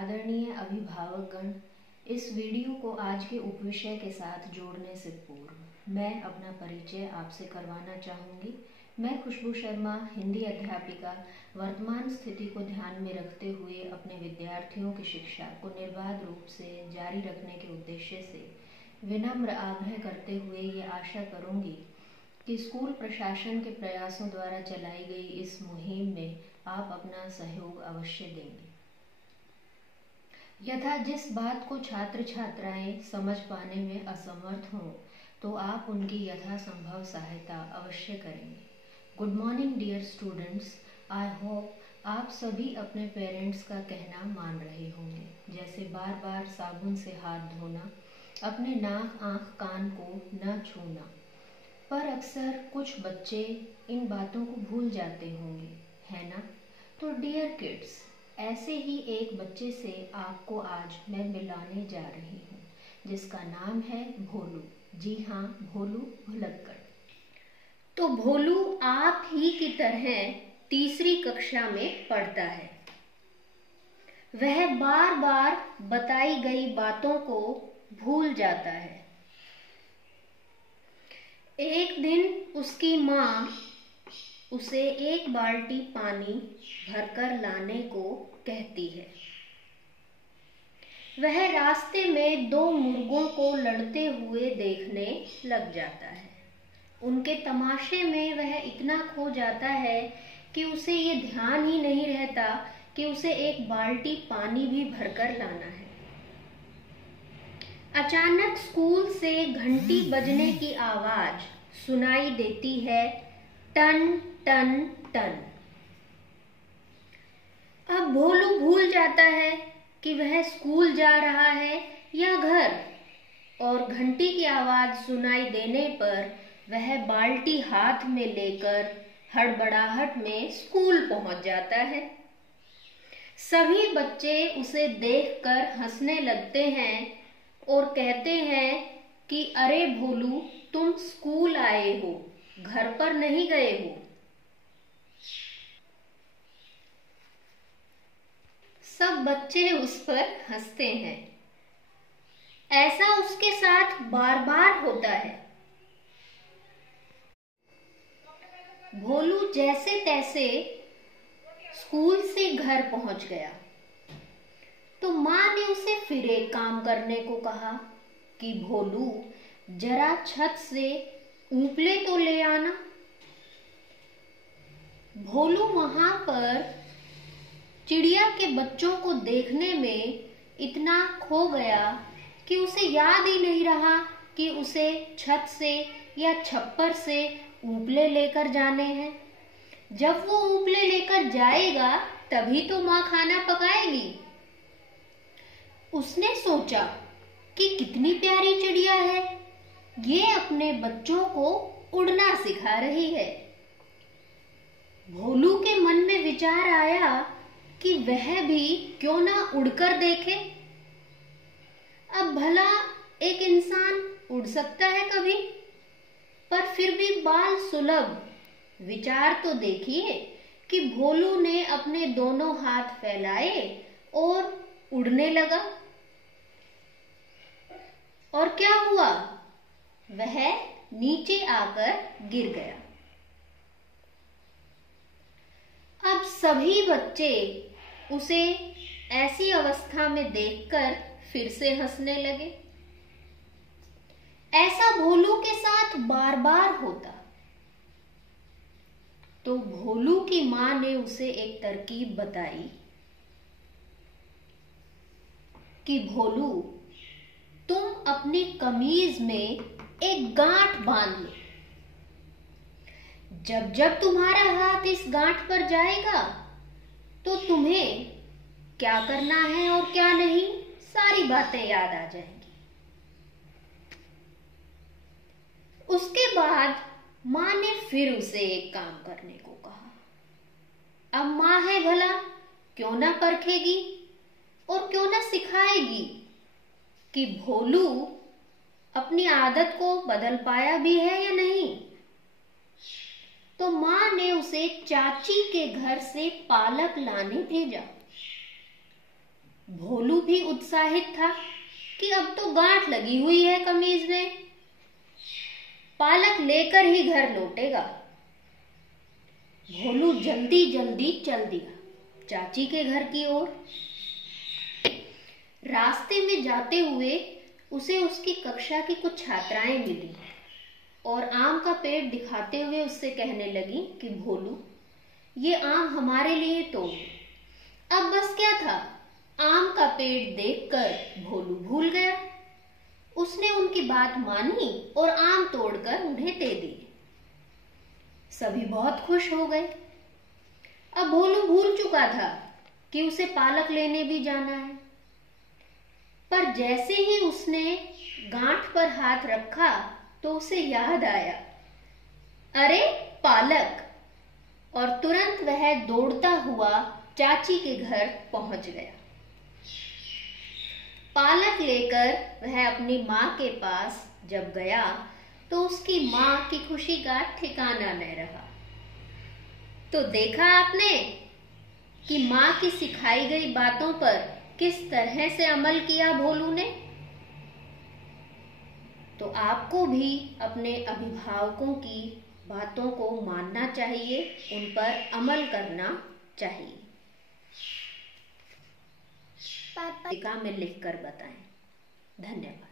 आदरणीय अभिभावकगण, इस वीडियो को आज के उपविषय के साथ जोड़ने से पूर्व मैं अपना परिचय आपसे करवाना चाहूँगी। मैं खुशबू शर्मा, हिंदी अध्यापिका, वर्तमान स्थिति को ध्यान में रखते हुए अपने विद्यार्थियों की शिक्षा को निर्बाध रूप से जारी रखने के उद्देश्य से विनम्र आग्रह करते हुए ये आशा करूँगी कि स्कूल प्रशासन के प्रयासों द्वारा चलाई गई इस मुहिम में आप अपना सहयोग अवश्य देंगे। यथा जिस बात को छात्र छात्राएं समझ पाने में असमर्थ हों तो आप उनकी यथासंभव सहायता अवश्य करेंगे। Good morning dear students, I hope आप सभी अपने पेरेंट्स का कहना मान रहे होंगे, जैसे बार बार साबुन से हाथ धोना, अपने नाक, आँख, कान को न छूना। पर अक्सर कुछ बच्चे इन बातों को भूल जाते होंगे, है ना? तो डियर किड्स, ऐसे ही एक बच्चे से आपको आज मैं मिलाने जा रही हूँ, जिसका नाम है भोलू। जी हाँ, भोलू भुलक्कड़। तो भोलू आप ही की तरह तीसरी कक्षा में पढ़ता है। वह बार बार बताई गई बातों को भूल जाता है। एक दिन उसकी माँ उसे एक बाल्टी पानी भरकर लाने को कहती है। वह रास्ते में दो मुर्गों को लड़ते हुए देखने लग जाता है। उनके तमाशे में वह इतना खो जाता है कि उसे ये ध्यान ही नहीं रहता कि उसे एक बाल्टी पानी भी भरकर लाना है। अचानक स्कूल से घंटी बजने की आवाज सुनाई देती है, टन टन टन। अब भोलू भूल जाता है कि वह स्कूल जा रहा है या घर, और घंटी की आवाज सुनाई देने पर वह बाल्टी हाथ में लेकर हड़बड़ाहट में स्कूल पहुंच जाता है। सभी बच्चे उसे देखकर हंसने लगते हैं और कहते हैं कि अरे भोलू, तुम स्कूल आए हो, घर पर नहीं गए हो। सब बच्चे उस पर हंसते हैं। ऐसा उसके साथ बार बार होता है। भोलू जैसे तैसे स्कूल से घर पहुंच गया तो माँ ने उसे फिर एक काम करने को कहा कि भोलू, जरा छत से ऊपले तो ले आना। भोलू वहां पर चिड़िया के बच्चों को देखने में इतना खो गया कि उसे याद ही नहीं रहा कि उसे छत से या छप्पर से ऊपले लेकर जाने हैं। जब वो ऊपले लेकर जाएगा तभी तो माँ खाना पकाएगी। उसने सोचा कि कितनी प्यारी चिड़िया है, ये अपने बच्चों को उड़ना सिखा रही है। भोलू के मन में विचार आया कि वह भी क्यों ना उड़कर देखे। अब भला एक इंसान उड़ सकता है कभी? पर फिर भी बाल सुलभ विचार तो देखिए कि भोलू ने अपने दोनों हाथ फैलाए और उड़ने लगा। और क्या हुआ? वह नीचे आकर गिर गया। अब सभी बच्चे उसे ऐसी अवस्था में देखकर फिर से हंसने लगे। ऐसा भोलू के साथ बार बार होता। तो भोलू की माँ ने उसे एक तरकीब बताई कि भोलू, तुम अपनी कमीज में एक गांठ बांध लो। जब जब तुम्हारा हाथ इस गांठ पर जाएगा तो तुम्हें क्या करना है और क्या नहीं, सारी बातें याद आ जाएंगी। उसके बाद माँ ने फिर उसे एक काम करने को कहा। अब माँ है भला, क्यों ना परखेगी और क्यों ना सिखाएगी कि भोलू अपनी आदत को बदल पाया भी है या नहीं। तो माँ ने उसे चाची के घर से पालक लाने भेजा। भोलू भी उत्साहित था कि अब तो गांठ लगी हुई है कमीज में, पालक लेकर ही घर लौटेगा। भोलू जल्दी जल्दी चल दिया चाची के घर की ओर। रास्ते में जाते हुए उसे उसकी कक्षा की कुछ छात्राएं मिली और आम का पेड़ दिखाते हुए उससे कहने लगी कि भोलू, ये आम हमारे लिए तोड़। अब बस क्या था, आम का पेड़ देखकर भोलू भूल गया। उसने उनकी बात मानी और आम तोड़कर उन्हें दे दिए। सभी बहुत खुश हो गए। अब भोलू भूल चुका था कि उसे पालक लेने भी जाना है, पर जैसे ही उसने गांठ पर हाथ रखा तो उसे याद आया, अरे पालक, और तुरंत वह दौड़ता हुआ चाची के घर पहुंच गया। पालक लेकर वह अपनी माँ के पास जब गया तो उसकी माँ की खुशी का ठिकाना न रहा। तो देखा आपने कि माँ की सिखाई गई बातों पर किस तरह से अमल किया भोलू ने। तो आपको भी अपने अभिभावकों की बातों को मानना चाहिए, उन पर अमल करना चाहिए। पापा में लिखकर बताएं। धन्यवाद।